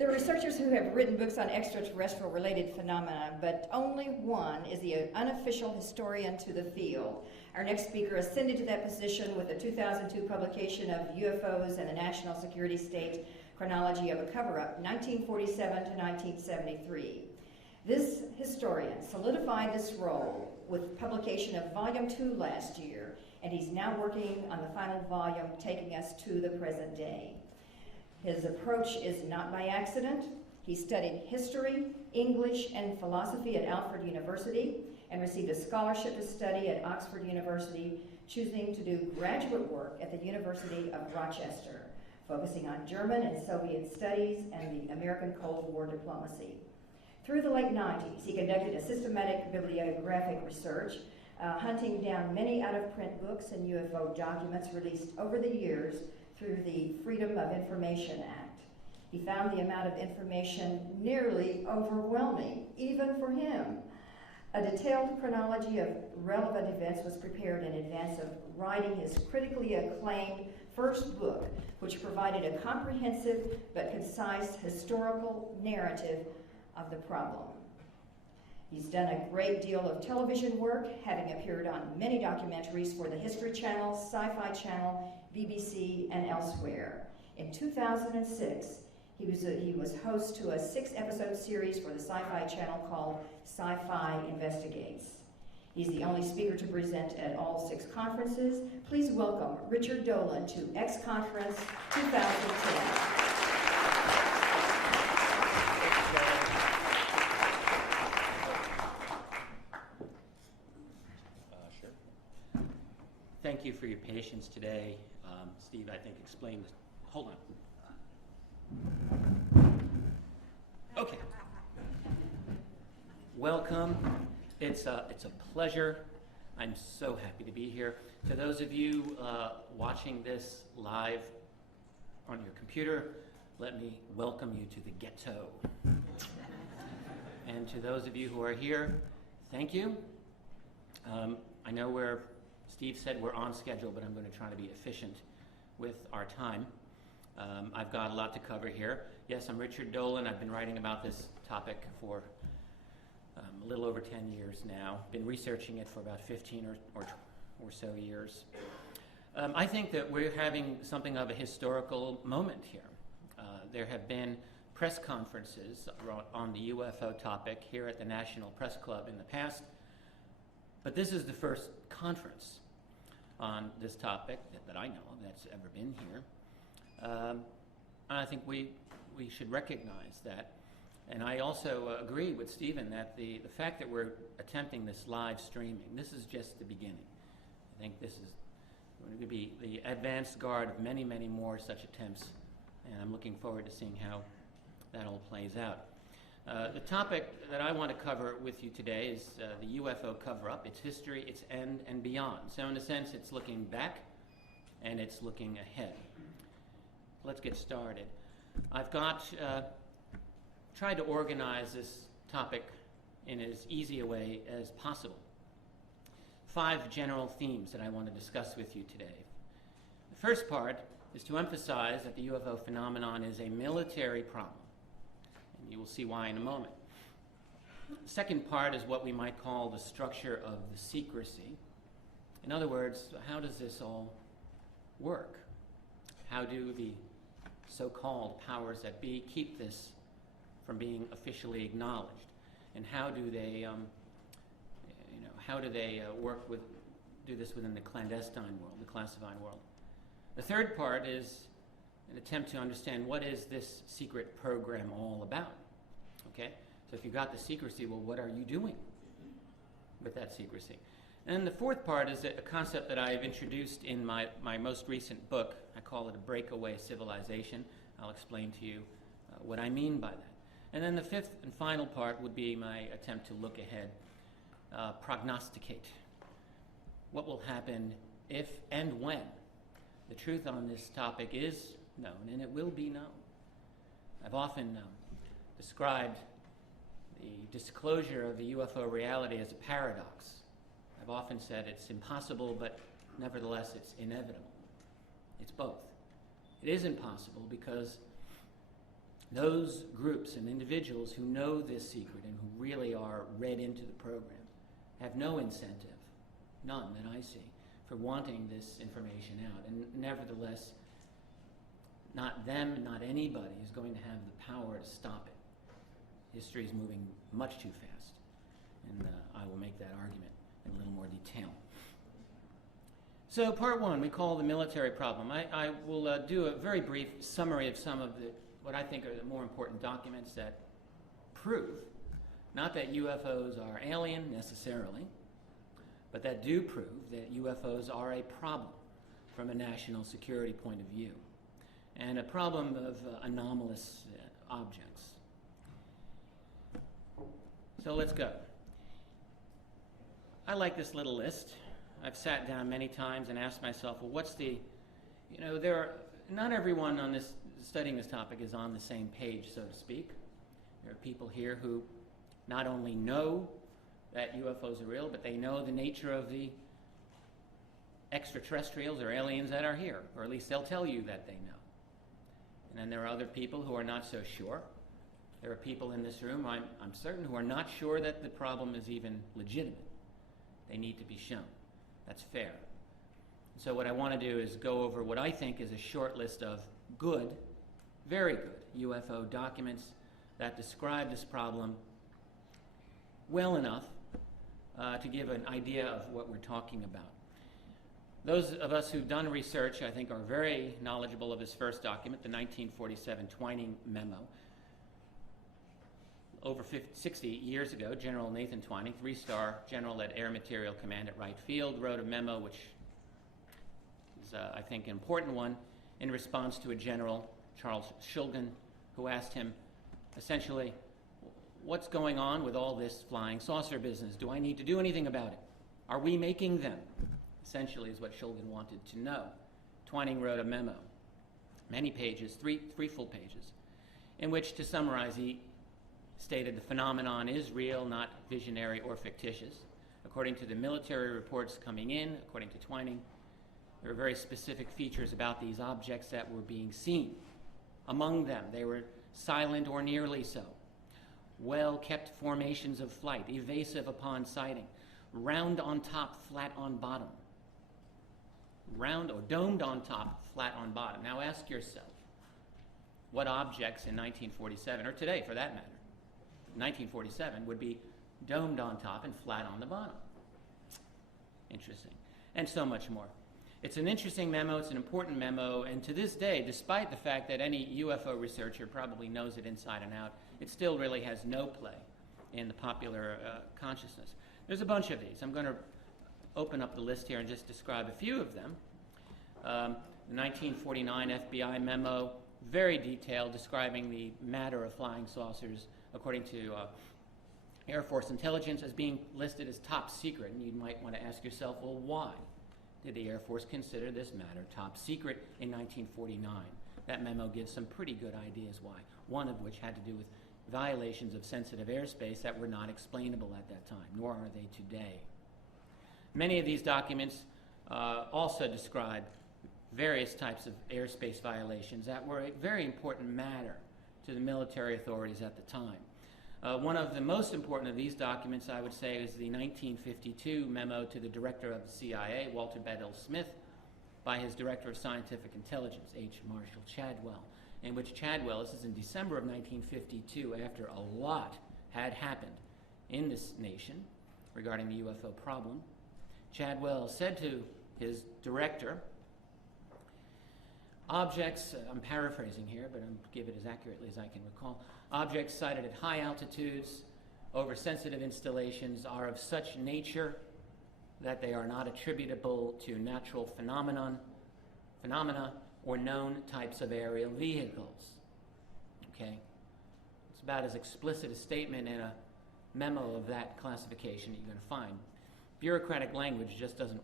There are researchers who have written books on extraterrestrial-related phenomena, but only one is the unofficial historian to the field. Our next speaker ascended to that position with the 2002 publication of UFOs and the National Security State Chronology of a Cover-Up, 1947 to 1973. This historian solidified this role with publication of Volume 2 last year, and he's now working on the final volume, taking us to the present day. His approach is not by accident. He studied history, English, and philosophy at Alfred University and received a scholarship to study at Oxford University, choosing to do graduate work at the University of Rochester, focusing on German and Soviet studies and the American Cold War diplomacy. Through the late 90s, he conducted a systematic bibliographic research, hunting down many out-of-print books and UFO documents released over the years through the Freedom of Information Act. He found the amount of information nearly overwhelming, even for him. A detailed chronology of relevant events was prepared in advance of writing his critically acclaimed first book, which provided a comprehensive but concise historical narrative of the problem. He's done a great deal of television work, having appeared on many documentaries for the History Channel, Sci-Fi Channel, BBC, and elsewhere. In 2006, he was host to a 6-episode series for the Sci-Fi Channel called Sci-Fi Investigates. He's the only speaker to present at all 6 conferences. Please welcome Richard Dolan to X Conference 2010. Thank you for your patience today. Steve, I think, explained this. Hold on. Okay. Welcome. It's a pleasure. I'm so happy to be here. To those of you watching this live on your computer, let me welcome you to the ghetto. And to those of you who are here, thank you. I know Steve said we're on schedule, but I'm going to try to be efficient with our time. I've got a lot to cover here. Yes, I'm Richard Dolan. I've been writing about this topic for a little over 10 years now. Been researching it for about 15 or so years. I think that we're having something of a historical moment here. There have been press conferences on the UFO topic here at the National Press Club in the past, but this is the first conference on this topic that I know of that's ever been here. And I think we should recognize that. And I also agree with Stephen that the fact that we're attempting this live streaming, this is just the beginning. I think this is going to be the advanced guard of many, many more such attempts. And I'm looking forward to seeing how that all plays out. The topic that I want to cover with you today is the UFO cover-up, its history, its end, and beyond. So in a sense, it's looking back and it's looking ahead. Let's get started. I've tried to organize this topic in as easy a way as possible. 5 general themes that I want to discuss with you today. The first part is to emphasize that the UFO phenomenon is a military problem. You will see why in a moment. The second part is what we might call the structure of the secrecy. In other words, how does this all work? How do the so-called powers that be keep this from being officially acknowledged? And how do they, do this within the clandestine world, the classified world? The third part is an attempt to understand what is this secret program all about. Okay? So if you've got the secrecy, well, what are you doing with that secrecy? And the fourth part is a concept that I've introduced in my most recent book. I call it a breakaway civilization. I'll explain to you what I mean by that. And then the fifth and final part would be my attempt to look ahead, prognosticate. What will happen if and when the truth on this topic is known, and it will be known. I've often described the disclosure of the UFO reality as a paradox. I've often said it's impossible, but nevertheless it's inevitable. It's both. It is impossible because those groups and individuals who know this secret and who really are read into the program have no incentive, none that I see, for wanting this information out. And nevertheless, not them, not anybody is going to have the power to stop it. History is moving much too fast, and I will make that argument in a little more detail. So part one, we call the military problem. I will do a very brief summary of some of what I think are the more important documents that prove, not that UFOs are alien necessarily, but that do prove that UFOs are a problem from a national security point of view, and a problem of anomalous objects. So let's go. I like this little list. I've sat down many times and asked myself, well, what's the, not everyone on this, studying this topic is on the same page, so to speak. There are people here who not only know that UFOs are real, but they know the nature of the extraterrestrials or aliens that are here, or at least they'll tell you that they know. And then there are other people who are not so sure. There are people in this room, I'm certain, who are not sure that the problem is even legitimate. They need to be shown. That's fair. So what I want to do is go over what I think is a short list of good, very good UFO documents that describe this problem well enough to give an idea of what we're talking about. Those of us who've done research, I think, are very knowledgeable of this first document, the 1947 Twining Memo. Over 60 years ago, General Nathan Twining, three-star general at Air Material Command at Wright Field, wrote a memo which is, I think, an important one in response to a general, Charles Shulgin, who asked him, essentially, what's going on with all this flying saucer business? Do I need to do anything about it? Are we making them? Essentially is what Shulgin wanted to know. Twining wrote a memo, many pages, three full pages, in which, to summarize, he stated the phenomenon is real, not visionary or fictitious. According to the military reports coming in, according to Twining, there are very specific features about these objects that were being seen. Among them, they were silent or nearly so, well-kept formations of flight, evasive upon sighting, round on top, flat on bottom. Round or domed on top, flat on bottom. Now ask yourself, what objects in 1947, or today for that matter, 1947 would be domed on top and flat on the bottom? Interesting. And so much more. It's an interesting memo, it's an important memo, and to this day, despite the fact that any UFO researcher probably knows it inside and out, it still really has no play in the popular consciousness. There's a bunch of these. I'm going to open up the list here and just describe a few of them. The 1949 FBI memo, very detailed, describing the matter of flying saucers according to Air Force intelligence as being listed as top secret. And you might want to ask yourself, well, why did the Air Force consider this matter top secret in 1949? That memo gives some pretty good ideas why, one of which had to do with violations of sensitive airspace that were not explainable at that time, nor are they today. Many of these documents also describe various types of airspace violations that were a very important matter to the military authorities at the time. One of the most important of these documents, I would say, is the 1952 memo to the director of the CIA, Walter Bedell Smith, by his director of scientific intelligence, H. Marshall Chadwell, in which Chadwell, this is in December of 1952, after a lot had happened in this nation regarding the UFO problem, Chadwell said to his director, objects, I'm paraphrasing here, but I'll give it as accurately as I can recall, objects sighted at high altitudes over sensitive installations are of such nature that they are not attributable to natural phenomena or known types of aerial vehicles. Okay? It's about as explicit a statement in a memo of that classification that you're going to find. Bureaucratic language just doesn't